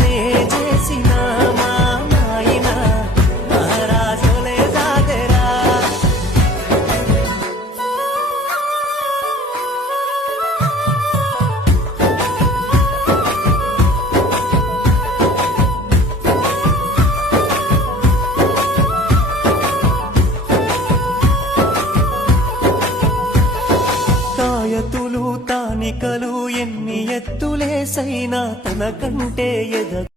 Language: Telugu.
నే చేసిన మా నాయన మహారాజులే సాగరా. తాయతులు తానికలు ఎన్ని ఎత్తులేసైనా తన కంటే ఎద